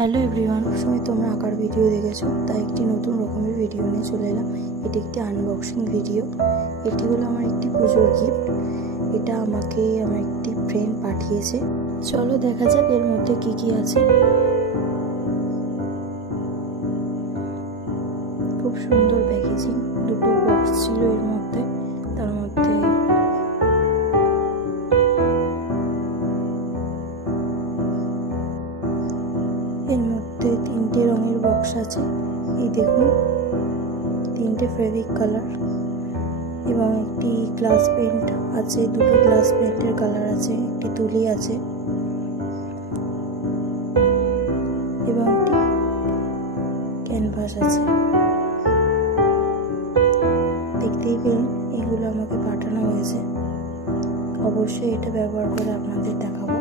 Hello everyone, সময় তোমরা আঁকার ভিডিও দেখেছো, তাই একটি নতুন রকমের ভিডিও নিয়ে চলে এলাম। এটি একটি আনবক্সিং ভিডিও। এটি হলো আমার একটি পুজোর গিফট। এটা আমাকে আমার একটি ফ্রেন্ড পাঠিয়েছে। চলো দেখা যাক এর মধ্যে কি কি আছে। খুব সুন্দর প্যাকেজিং, দুটো বক্স ছিল এর মধ্যে। তার মধ্যে এর মধ্যে তিনটে রঙের বক্স আছে। এই দেখুন, তিনটে ফেব্রিক কালার এবং একটি গ্লাস পেন্ট আছে। দুটো গ্লাস পেন্টের কালার আছে, একটি তুলি আছে এবং একটি ক্যানভাস আছে। দেখতেই পেলেন, এগুলো আমাকে পাঠানো হয়েছে। অবশ্যই এটা ব্যবহার করে আপনাদের দেখাবো।